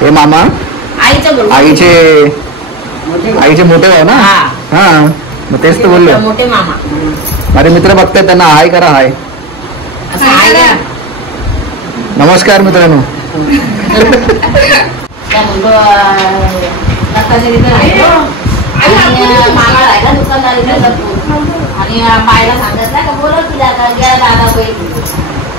हे मामा आईचे मोठे भाऊ ना. हा मग तेच तर बोललो. मोठे मामा माझे मित्र बघतात त्यांना हाय करा. हाय नमस्कार मित्रांनो. मामा राहिला दुकानदारीला आणि बायला सांगितलं का बोलव तिला गेला दादा पहिली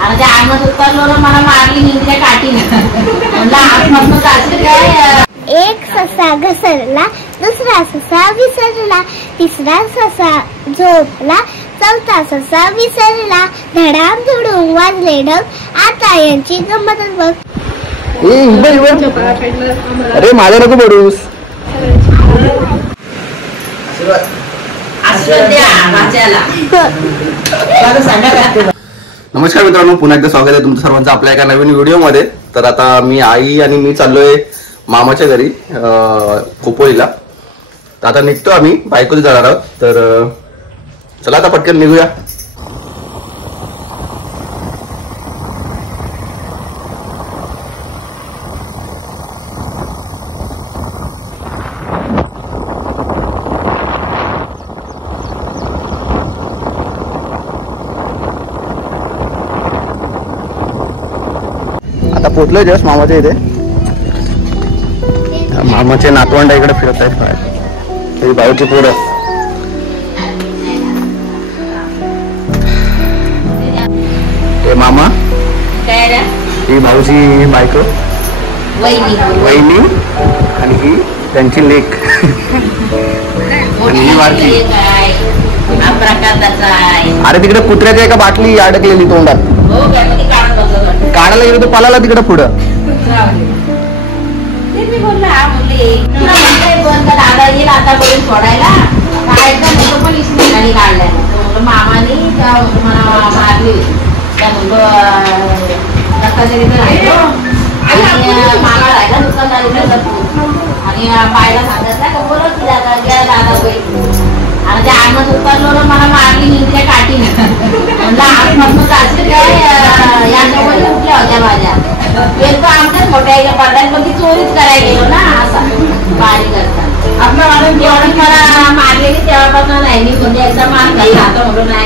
आणि त्या आईमध्ये उतरलो ना मला मारली निघल्या काठीने म्हणलं आतमधनं जायचं काय. एक ससा घसरला, दुसरा ससा विसरला, तिसरा ससा झोपला, चौथा ससा विसरला, धडाम धुडूम वाजले ढग. आता यांची गंमतच बघ. अरे माझ्या नको पडूस. नमस्कार मित्रांनो, पुन्हा एकदा स्वागत आहे तुमचं सर्वांचं आपल्या एका नवीन व्हिडिओ मध्ये. तर आता मी आई आणि मी चाललोय मामाच्या घरी खोपोलीला. तर आता निघतो आम्ही, बायकोला जाणार आहोत. तर चला आता पटकन निघूया. आता पोहोचलोय जस्ट मामाच्या इथे. मामाचे नातवंड इकडे फिरत आहेत बाहेर. भाऊची पोरं. हे मामा, ही भाऊची बायको वहिनी आणि ही त्यांची लेक आणि ही वारची. अरे तिकडे कुत्र्याची एका बाटली अडकलेली तोंडात. काढायला गेलो तो पळाला तिकडे पुढं. दादा येईल आता करून सोडायला पण ठिकाणी काढलाय. मामाने मला मारली त्या मामा राहिला दुकानदारीला आणि बायला सांगितलं का बोलव तिला गेला दादा पहिली आणि त्या आईमध्ये उतरलो ना मला मारली निघल्या काठीने म्हणलं आतमधनं जायचं काय. या नोकरी उठल्या होत्या माझ्या. एक तर आमच्याच मोठ्या आईला पडल्यात पण ती चोरीच करायला गेलो ना असा बारी करता. आपलं म्हणून जेवण मला मारलेली तेव्हापासून नाही मी म्हणजे एकदा मार खाल्ला आता म्हणून नाही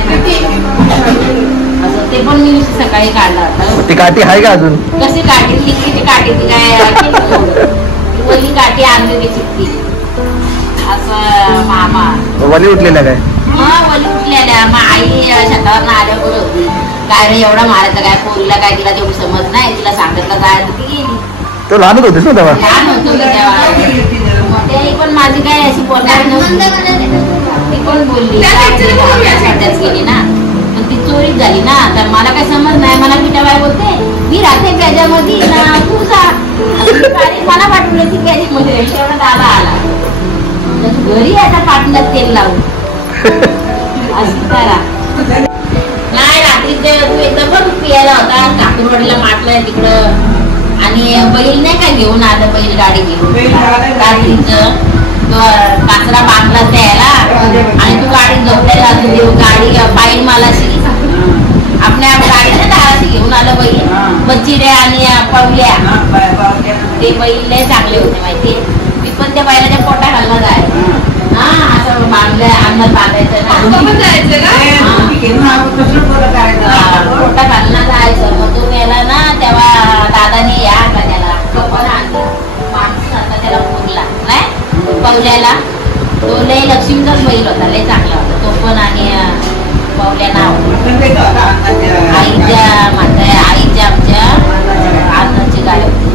असं. ते पण मी सकाळी काढला होता. ती काठी आहे का अजून? कशी काठी चिकली काठी ती काय वली काठी आणली ती चिकली असं. मामा वली उठलेल्या काय? हा वली उठलेल्या. मग आई शेतावर आल्या बोलत होती काय रे एवढा मारायचं काय पोरीला काय तिला तेवढी समज नाही. तिला सांगितलं काय ती गेली. तो लहानच होतीस ना तेव्हा? लहान होतो तेव्हा. मोठे पण माझी काय अशी बोलणार नव्हती. ती पण बोलली सध्याच गेली ना पण ती चोरीच झाली ना. तर मला काय समज नाही. मला पिठाबाई बोलते मी राहते त्याच्यामध्ये ना तू जा. मला पाठवलं ती कॅरीमध्ये एवढा दादा आला घरी आता पाटण्यात तेल लावून असं करा. नाही रात्री तू एकदा पण पियाला होता काकूरवाडीला माटलाय तिकडं आणि बैल नाही काय घेऊन आलं. बैल गाडी घेऊन रात्रीच काचरा बांधला द्यायला आणि तू गाडी झोपलेला गाडी बाईल मला आपल्या गाडीच्या दाराशी घेऊन आलं बैल. बच्चिरे आणि पवल्या ते बैल लय चांगले होते माहितीये. मी पण त्या बैलाच्या पोटा घालला जायचं. हा असं बांधलं अन्नात बांधायचं पोटा घालला जायचं. मग तो गेला ना तेव्हा दादाने या का त्याला कपन आणली माणूस आता त्याला पुरला नाही पवल्याला. तो लय लक्ष्मीचाच बैल होता लय चांगला होता तो पण. आणि पवल्या नाव आईच्या आमच्या अन्नाची गाय होती.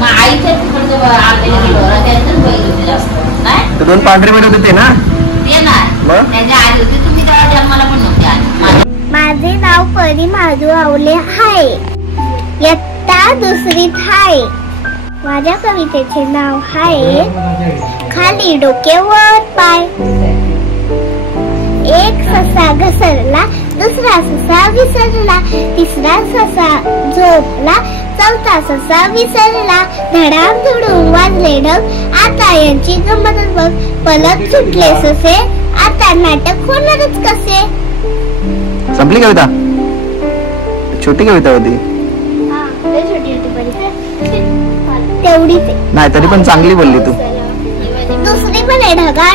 मग आईच्या तिकडचं आणलेलं गेलो त्यांचंच बैल होते जास्त नाही. दोन पांढरे बैल होते ते ना? ते नाही त्याच्या आई होते. तुम्ही तेव्हा जन्माला पण नव्हते आले. माझे नाव परी महादू आवले हाय. इयत्ता दुसरीत हाय. माझ्या कवितेचे नाव हाय खाली डोके वर पाय. एक ससा घसरला, दुसरा ससा विसरला, तिसरा ससा झोपला, चौथा ससा विसरला, धडाम धुडूम वाजले ढग. आता यांची गंमतच बघ. पलक सुटले ससे, आता नाटक होणारच कसे. संपली कविता? छोटी कविता होती. तेवढीच आहे. नाही तरी पण चांगली बोलली तू. दुसरी पण आहे ढगा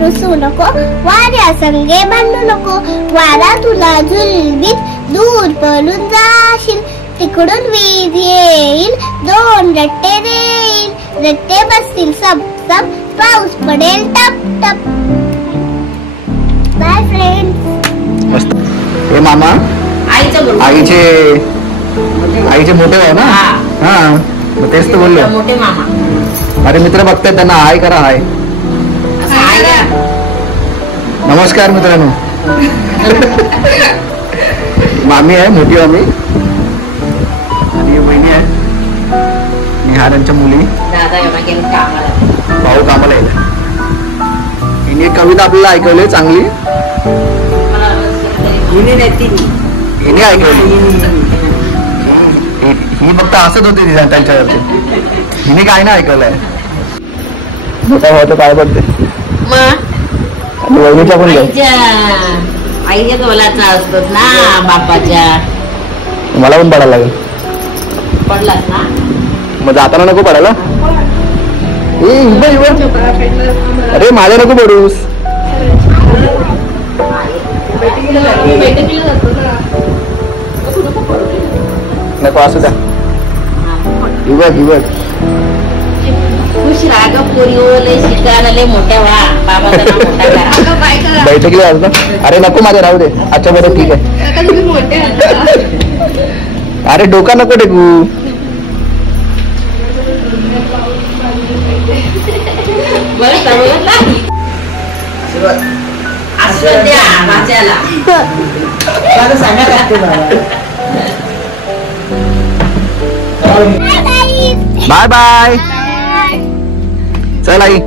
रुसू नको, वाऱ्या संगे बांधू नको, वारा तुला झुलवीत दूर पळून जाशील, तिकडून वीज येईल, दोन रट्टे देईल, रट्टे बसतील सब सब, पाऊस पडेल टप टप. Bye friends. हे मामा आईचे मोठे भाऊ ना. हा मग तेच तर बोललो. मोठे मामा अरे मित्र बघताय त्यांना हाय करा. हाय नमस्कार मित्रांनो. मामी आहे, मोठी मामी आणि बहिणी आहे निहार यांच्या मुली. भाऊ कामाला येईल. हिने कविता आपल्याला ऐकवली चांगली. हिने ऐकवली. ही फक्त हसत होती त्यांच्यावरती. हिने काय ना ऐकलंय. मोठा भाऊ तर काय बोलते. वहिनीच्या पण आईच्या कवलाचा असतात ना बापाच्या. मला पण पडायला लागेल. पडलास ना मग जाताना नको पडायला. अरे माझ्या नको पडूस. नको असू द्या. खुश राग पोरी शिकायला मोठ्या वा बाबा बैठकीला आज ना. अरे नको माझ्या राहू दे. अच्छा बरं ठीक आहे. अरे डोका नको टेकू. Bye bye. चल आई.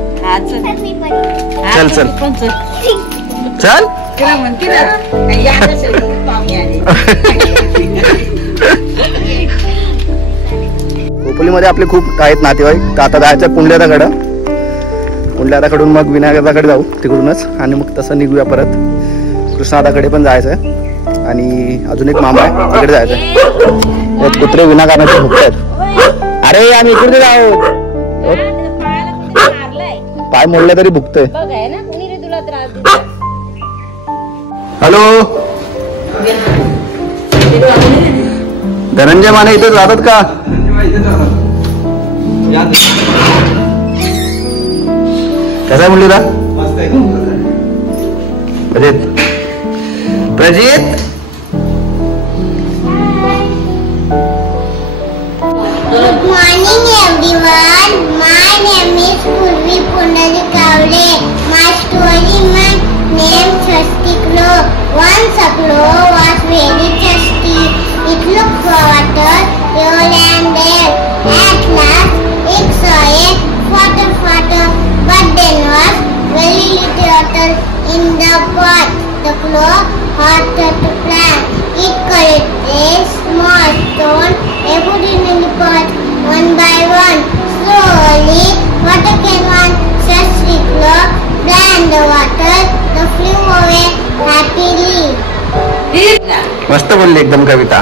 चल चल चल. खोपोलीमध्ये आपले खूप आहेत नातेवाईक. तर आता जायचं पुंडल्यादाकडं. पुंडल्यादाकडून मग विनायकाकडे जाऊ तिकडूनच आणि मग तसं निघूया परत. कृष्णादाकडे पण जायचंय आणि अजून एक मामा आहे तिकडे जायचंय. कुत्रे विनाकारणाचे भुकतायत. अरे आम्ही इकडे जाऊ. पाय मोडला तरी भुकतोय. हॅलो धनंजय माने इथे जातात का. कसा मुलीला Prajit. Good morning everyone. My name is Purvi Pundari Kavle. My story name Chastiklo. Once a crow was very thirsty. It looked for water here and there. At last it saw a water, but there was very little water in the pot. The crow started to plan. It collected a small stone and put it in the pot one by one. Slowly, water came on. Chastiklo ran the water. The flew away happily. मस्त बोलली एकदम कविता.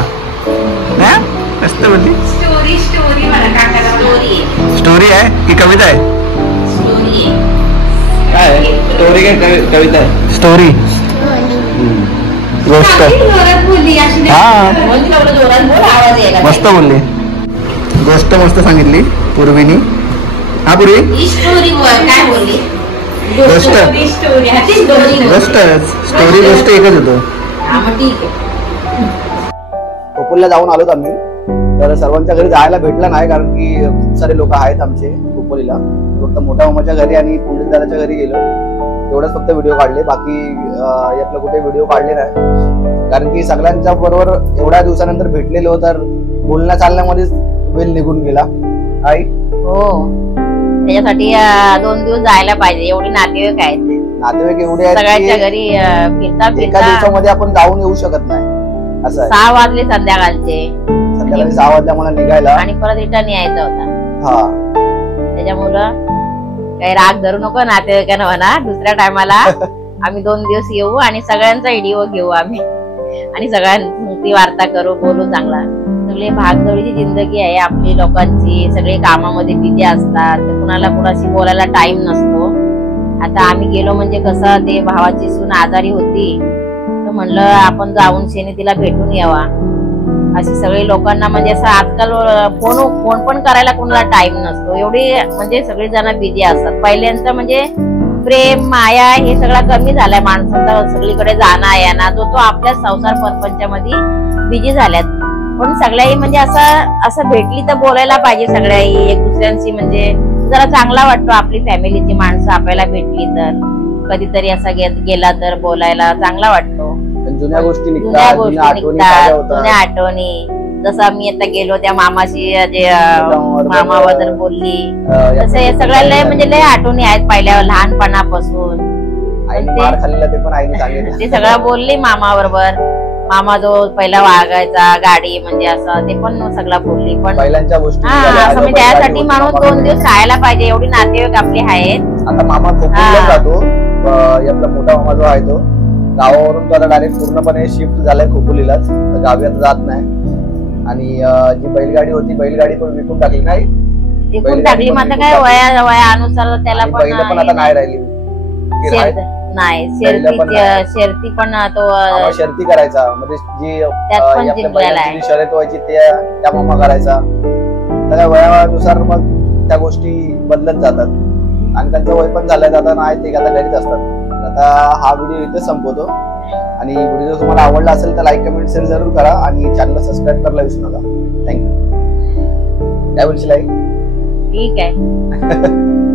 मस्त बोलली. Story आहे की कविता आहे. काय story काय कविता आहे. स्टोरी गोष्ट. हा मस्त बोलली. गोष्ट मस्त सांगितली पूर्वीनी. हा पूर्वी गोष्ट गोष्ट एकच होतो. खोपोलीला जाऊन आलोत आम्ही. तर सर्वांच्या घरी जायला भेटलं नाही कारण की खूप सारे लोक आहेत आमचे खोपोलीला. फक्त मोठ्या मामाच्या घरी आणि पुंडलिकदादाच्या घरी गेलो. तेवढंच फक्त व्हिडिओ काढले. बाकी यातलं कुठे व्हिडिओ काढले नाही कारण की सगळ्यांच्या बरोबर एवढ्या दिवसानंतर भेटलेलो तर बोलण्या चालण्यामध्येच वेळ निघून गेला. आई हो त्याच्यासाठी 2 दिवस जायला पाहिजे. एवढी नातेवाईक आहेत. नातेवाईक एवढे आहेत सगळ्यांच्या घरी फिरता एका दिवसामध्ये आपण जाऊन येऊ शकत नाही. असं 6 वाजले संध्याकाळचे. संध्याकाळी 6 वाजल्या मला निघायला आणि परत रिटर्न यायचं होता. हा त्याच्यामुळं काही राग धरू नको नातेवाईकांना म्हणा. दुसऱ्या टायमाला आम्ही 2 दिवस येऊ आणि सगळ्यांचा व्हिडिओ घेऊ आम्ही आणि सगळ्यांची वार्ता करू बोलू चांगला. सगळे भागदौडीची जिंदगी आहे आपली लोकांची, सगळे कामामध्ये बिझी असतात, कुणाला कुणाशी बोलायला टाइम नसतो. आता आम्ही गेलो म्हणजे कसं, ते भावाची सून आजारी होती तर म्हणलं आपण जाऊन शेने तिला भेटून यावा. अशी सगळे लोकांना म्हणजे असं आजकाल फोन पण करायला कोणाला टाइम नसतो, एवढी म्हणजे सगळे जण बिझी असतात. पहिल्यांचं म्हणजे प्रेम माया हे सगळं कमी झालंय माणसांचा, सगळीकडे जाणं येणं तो आपल्या संसार परपंचामध्ये बिझी झाल्यात. पण सगळ्याही म्हणजे असं भेटली तर बोलायला पाहिजे सगळ्याही एक दुसऱ्यांशी, म्हणजे जरा चांगला वाटतो. आपली फॅमिलीची माणसं आपल्याला भेटली तर कधीतरी असा गेला तर बोलायला चांगला वाटतो. जुन्या गोष्टी निघतात, जुन्या आठवणी. जसं मी आता गेलो त्या मामाशी, जे मामाबद्दल बोलली, तसं हे सगळ्याला म्हणजे लय आठवणी आहेत पहिल्या लहानपणापासून. ते सगळं बोलली मामा बरोबर. मामा जो पहिला वागायचा गाडी म्हणजे असं ते पण सगळं बोलली. पण असं त्यासाठी माणूस 2 दिवस राहायला पाहिजे, एवढी नातेवाईक आपली आहेत. आता मामा खोपोलीला जातो, आपला मोठा मामा जो आहे तो गावावरून तो आता डायरेक्ट पूर्णपणे शिफ्ट झालाय खोपोलीलाच, गावी आता जात नाही. आणि जी बैलगाडी होती बैलगाडी पण विकून टाकली, नाही विकून टाकली. मग काय वयानुसार त्याला पण आता नाही राहिली. नाही शर्ती पण तो शर्ती करायचा, म्हणजे जी शर्यत व्हायची त्या मामा करायचा. त्या वयानुसार मग त्या गोष्टी बदलत जातात आणि त्यांचं वय पण झालंय, आता नाही ते आता घरीच असतात. आता हा व्हिडिओ इथे संपवतो आणि व्हिडिओ जर तुम्हाला आवडला असेल तर लाईक कमेंट शेअर जरूर करा आणि चॅनल सबस्क्राईब करायला विसरू नका. थँक्यू. काय बोलशील आई? ठीक आहे.